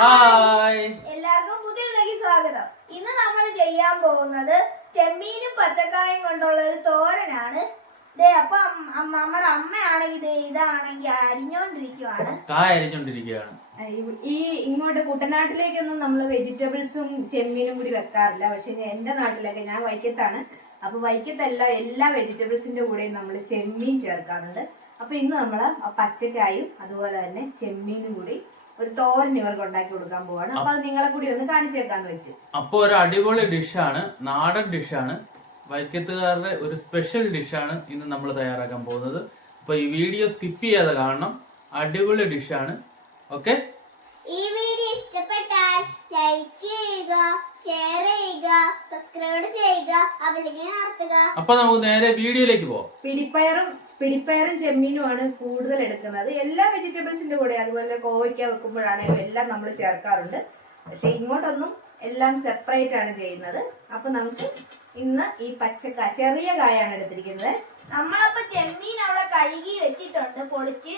Hi, എല്ലാവർക്കും പുതിയ വീഡിയോയിലേക്ക് സ്വാഗതം. ഇന്ന് നമ്മൾ ചെയ്യാൻ പോകുന്നത് ചെമ്മീനും പച്ചക്കായും കൊണ്ടുള്ള ഒരു തോരനാണ്. അപ്പൊ നമ്മുടെ അമ്മയാണെങ്കിൽ ഇതാണെങ്കിൽ അരിഞ്ഞോണ്ടിരിക്കുകയാണ്. ഈ ഇങ്ങോട്ട് കുട്ടനാട്ടിലേക്കൊന്നും നമ്മൾ വെജിറ്റബിൾസും ചെമ്മീനും കൂടി വെക്കാറില്ല. പക്ഷെ എന്റെ നാട്ടിലൊക്കെ, ഞാൻ വൈക്കത്താണ്, അപ്പൊ വൈക്കത്തല്ല എല്ലാ വെജിറ്റബിൾസിന്റെ കൂടെയും നമ്മൾ ചെമ്മീൻ ചേർക്കാറുണ്ട്. അപ്പൊ ഇന്ന് നമ്മൾ പച്ചക്കായും അതുപോലെ തന്നെ ചെമ്മീനും കൂടി ഒരു തോരൻ ഇവർക്ക് ഉണ്ടാക്കി കൊടുക്കാൻ പോവാണ്. അപ്പൊ അത് നിങ്ങളെ കൂടി ഒന്ന് കാണിച്ചേക്കാന്ന് വെച്ച്. അപ്പൊ ഒരു അടിപൊളി ഡിഷാണ്, നാടൻ ഡിഷാണ്, വൈക്കത്തുകാരുടെ ഒരു സ്പെഷ്യൽ ഡിഷാണ് ഇന്ന് നമ്മൾ തയ്യാറാക്കാൻ പോകുന്നത്. അപ്പൊ ഈ വീഡിയോ സ്കിപ്പ് ചെയ്യാതെ കാണണം, അടിപൊളി ഡിഷാണ്. ഓക്കെ, ഈ വീഡിയോ ഇഷ്ടപ്പെട്ടാൽ ലൈക്ക് ചെയ്യുക, ഷെയർ ചെയ്യുക, സബ്സ്ക്രൈബ് ചെയ്യുക, അപ്പൊ നമുക്ക് നേരെ വീഡിയോയിലേക്ക് പോവാം. പിടിപ്പയറും ചെമ്മീനുമാണ് കൂടുതൽ എടുക്കുന്നത്. എല്ലാ വെജിറ്റബിൾസിന്റെ കൂടെ, അതുപോലെ കോവയ്ക്ക വെക്കുമ്പോഴാണെങ്കിലും എല്ലാം നമ്മൾ ചേർക്കാറുണ്ട്. പക്ഷെ ഇങ്ങോട്ടൊന്നും എല്ലാം സെപ്പറേറ്റ് ആണ് ചെയ്യുന്നത്. അപ്പൊ നമുക്ക് ഇന്ന് ഈ ചെറിയ കായാണ് എടുത്തിരിക്കുന്നത്. നമ്മളപ്പോ ചെമ്മീൻ അവിടെ കഴുകി വെച്ചിട്ടുണ്ട് പൊളിച്ച്.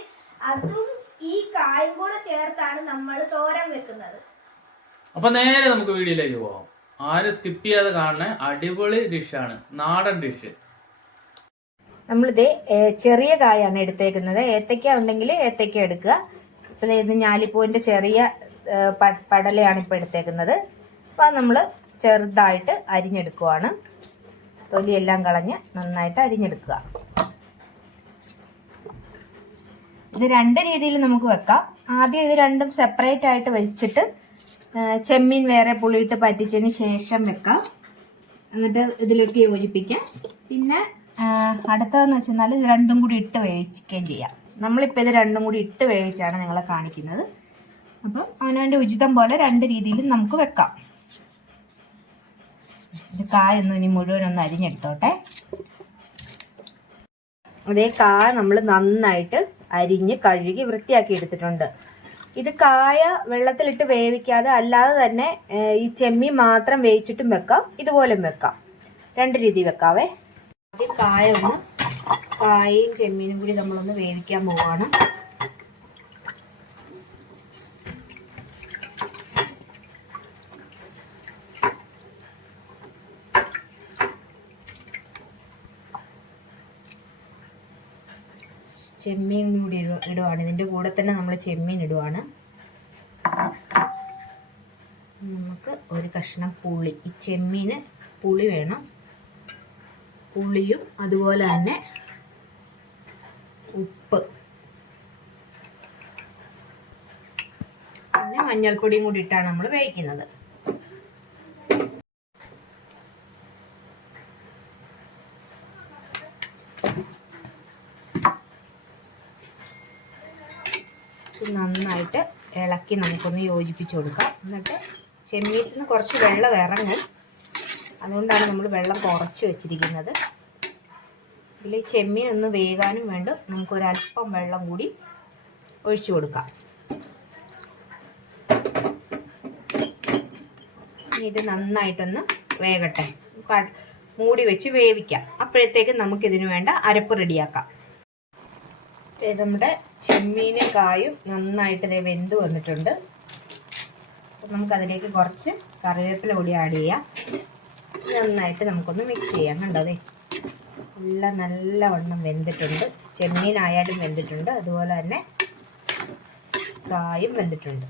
അതും ഈ കായും കൂടെ ചേർത്താണ് നമ്മൾ തോരൻ വെക്കുന്നത്. അപ്പൊ നേരെ നമുക്ക് വീഡിയോയിലേക്ക് പോവാം. ആരും സ്കിപ്പ് ചെയ്യാതെ കാണണേ, അടിപൊളി ഡിഷാണ്, നാടൻ ഡിഷ്. നമ്മളിത് ചെറിയ കായാണ് എടുത്തേക്കുന്നത്. ഏത്തയ്ക്ക ഉണ്ടെങ്കിൽ ഏത്തയ്ക്ക എടുക്കുക. ഇപ്പം ഇത് ഞാലിപ്പൂവിൻ്റെ ചെറിയ പടലയാണ് ഇപ്പോൾ എടുത്തേക്കുന്നത്. അപ്പോൾ നമ്മൾ ചെറുതായിട്ട് അരിഞ്ഞെടുക്കുവാണ്. തൊലിയെല്ലാം കളഞ്ഞ് നന്നായിട്ട് അരിഞ്ഞെടുക്കുക. ഇത് രണ്ട് രീതിയിൽ നമുക്ക് വെക്കാം. ആദ്യം ഇത് രണ്ടും സെപ്പറേറ്റ് ആയിട്ട് വെച്ചിട്ട് ചെമ്മീൻ വേറെ പുളിയിട്ട് പറ്റിച്ചതിന് ശേഷം വെക്കാം. എന്നിട്ട് ഇതിലേക്ക് യോജിപ്പിക്കാം. പിന്നെ അടുത്തതെന്ന് വെച്ചാൽ ഇത് രണ്ടും കൂടി ഇട്ട് വേവിക്കുകയും ചെയ്യാം. നമ്മളിപ്പോൾ ഇത് രണ്ടും കൂടി ഇട്ട് വേവിച്ചാണ് നിങ്ങളെ കാണിക്കുന്നത്. അപ്പം അവനവൻ്റെ ഉചിതം പോലെ രണ്ട് രീതിയിലും നമുക്ക് വെക്കാം. ഇത് കായൊന്നും ഇനി മുഴുവനൊന്ന് അരിഞ്ഞെടുത്തോട്ടെ. അതേ കായ നമ്മൾ നന്നായിട്ട് അരിഞ്ഞ് കഴുകി വൃത്തിയാക്കി എടുത്തിട്ടുണ്ട്. ഇത് കായ വെള്ളത്തിലിട്ട് വേവിക്കാതെ അല്ലാതെ തന്നെ ഈ ചെമ്മീൻ മാത്രം വേവിച്ചിട്ടും വെക്കാം, ഇതുപോലും വെക്കാം. രണ്ട് രീതി വെക്കാവേ. ആദ്യം കായയും ചെമ്മീനും കൂടി നമ്മളൊന്ന് വേവിക്കാൻ പോവാണ്. ചെമ്മീൻ കൂടി ഇടുവാണ്. ഇതിൻ്റെ കൂടെ തന്നെ നമ്മൾ ചെമ്മീൻ ഇടുവാണ്. നമുക്ക് ഒരു കഷ്ണം പുളി, ഈ ചെമ്മീന് പുളി വേണം, പുളിയും അതുപോലെ തന്നെ ഉപ്പ്, പിന്നെ മഞ്ഞൾപ്പൊടിയും കൂടി ഇട്ടാണ് നമ്മൾ വേവിക്കുന്നത്. നന്നായിട്ട് ഇളക്കി നമുക്കൊന്ന് യോജിപ്പിച്ച് കൊടുക്കാം. എന്നിട്ട് ചെമ്മീനിൽ നിന്ന് കുറച്ച് വെള്ളം ഇറങ്ങും, അതുകൊണ്ടാണ് നമ്മൾ വെള്ളം കുറച്ച് വെച്ചിരിക്കുന്നത്. ഇതിൽ ചെമ്മീൻ ഒന്ന് വേകാനും വേണ്ട നമുക്കൊരല്പം വെള്ളം കൂടി ഒഴിച്ചു കൊടുക്കാം. ഇത് നന്നായിട്ടൊന്ന് വേകട്ടെ, മൂടി വെച്ച് വേവിക്കാം. അപ്പോഴത്തേക്കും നമുക്കിതിന് വേണ്ട അരപ്പ് റെഡിയാക്കാം. നമ്മുടെ ചെമ്മീനും കായും നന്നായിട്ട് വെന്ത് വന്നിട്ടുണ്ട്. നമുക്കതിലേക്ക് കുറച്ച് കറിവേപ്പില കൂടി ആഡ് ചെയ്യാം. നന്നായിട്ട് നമുക്കൊന്ന് മിക്സ് ചെയ്യാം. കണ്ടതേ എല്ലാം നല്ലവണ്ണം വെന്തിട്ടുണ്ട്. ചെമ്മീനായാലും വെന്തിട്ടുണ്ട്, അതുപോലെ തന്നെ കായും വെന്തിട്ടുണ്ട്.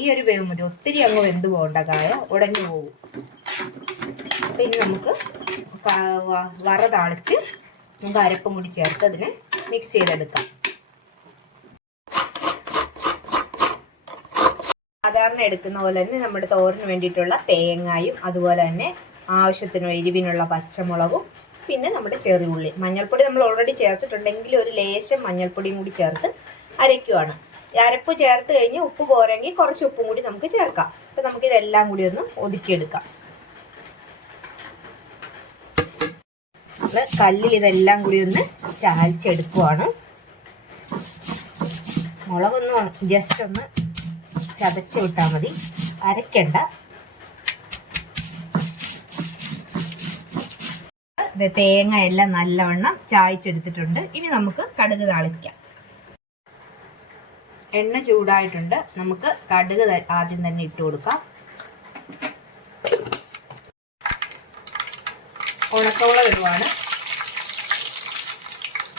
ഈ ഒരു വേവ് മതി, ഒത്തിരി അങ്ങ് വെന്ത് പോകണ്ട, കായ ഉടഞ്ഞു പോകും. പിന്നെ നമുക്ക് വറ താളിച്ച് നമുക്ക് അരപ്പും കൂടി ചേർത്ത് അതിനെ മിക്സ് ചെയ്തെടുക്കാം. സാധാരണ എടുക്കുന്ന പോലെ തന്നെ നമ്മുടെ തോരന് വേണ്ടിയിട്ടുള്ള തേങ്ങായും അതുപോലെ തന്നെ ആവശ്യത്തിന് എരിവിനുള്ള പച്ചമുളകും പിന്നെ നമ്മുടെ ചെറിയുള്ളി, മഞ്ഞൾപ്പൊടി നമ്മൾ ഓൾറെഡി ചേർത്തിട്ടുണ്ടെങ്കിൽ ഒരു ലേശം മഞ്ഞൾപ്പൊടിയും കൂടി ചേർത്ത് അരയ്ക്കുവാണ്. അരപ്പ് ചേർത്ത് കഴിഞ്ഞ് ഉപ്പ് പോരെങ്കിൽ കുറച്ച് ഉപ്പും കൂടി നമുക്ക് ചേർക്കാം. അപ്പോൾ നമുക്കിതെല്ലാം കൂടി ഒന്ന് ഒതുക്കിയെടുക്കാം. നമ്മൾ കല്ലിൽ ഇതെല്ലാം കൂടി ഒന്ന് ചാലിച്ചെടുക്കുവാണ്. മുളകൊന്ന് ജസ്റ്റ് ഒന്ന് ചതച്ച് വിട്ടാൽ മതി, അരയ്ക്കണ്ട. തേങ്ങ എല്ലാം നല്ലവണ്ണം ചായച്ചെടുത്തിട്ടുണ്ട്. ഇനി നമുക്ക് കടുക് താളിക്കാം. എണ്ണ ചൂടായിട്ടുണ്ട്. നമുക്ക് കടുക് ആദ്യം തന്നെ ഇട്ട് കൊടുക്കാം. ഉണക്കമുളക് ഇടുവാണ്.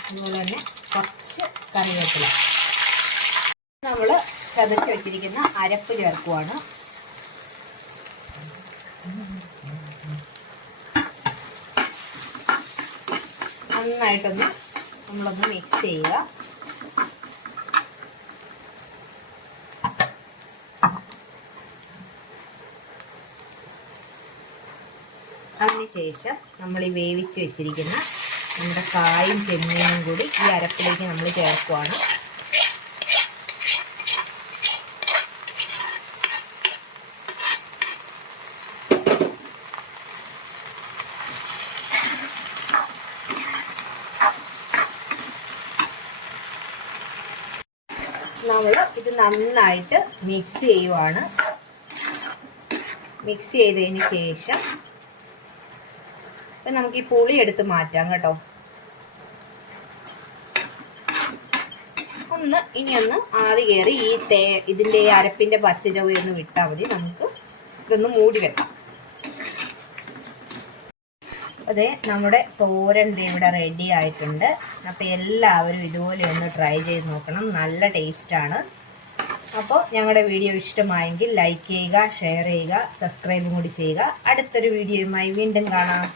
അതുപോലെ തന്നെ കുറച്ച് കറിവേപ്പില. നമ്മൾ ചതച്ച് വെച്ചിരിക്കുന്ന അരപ്പ് ചേർക്കുവാണ്. നന്നായിട്ടൊന്ന് നമ്മളൊന്ന് മിക്സ് ചെയ്യുക. അതിനുശേഷം നമ്മൾ ഈ വേവിച്ച് വെച്ചിരിക്കുന്ന നമ്മുടെ കായും ചെമ്മീനും കൂടി ഈ അരപ്പിലേക്ക് നമ്മൾ ചേർക്കുവാണ്. നമ്മൾ ഇത് നന്നായിട്ട് മിക്സ് ചെയ്യുവാണ്. മിക്സ് ചെയ്തതിന് ശേഷം ഇപ്പം നമുക്ക് ഈ പുളി എടുത്ത് മാറ്റാം കേട്ടോ. ഇനി ഒന്ന് ആവി കയറി ഇതിൻ്റെ അരപ്പിൻ്റെ പച്ചചവ ഒന്ന് വിട്ടാൽ മതി. നമുക്ക് ഇതൊന്ന് മൂടി വെക്കാം. അതെ, നമ്മുടെ തോരൻ ഇവിടെ റെഡി ആയിട്ടുണ്ട്. അപ്പോൾ എല്ലാവരും ഇതുപോലെ ഒന്ന് ട്രൈ ചെയ്ത് നോക്കണം. നല്ല ടേസ്റ്റാണ്. അപ്പോൾ ഞങ്ങളുടെ വീഡിയോ ഇഷ്ടമായെങ്കിൽ ലൈക്ക് ചെയ്യുക, ഷെയർ ചെയ്യുക, സബ്സ്ക്രൈബും കൂടി ചെയ്യുക. അടുത്തൊരു വീഡിയോയുമായി വീണ്ടും കാണാം.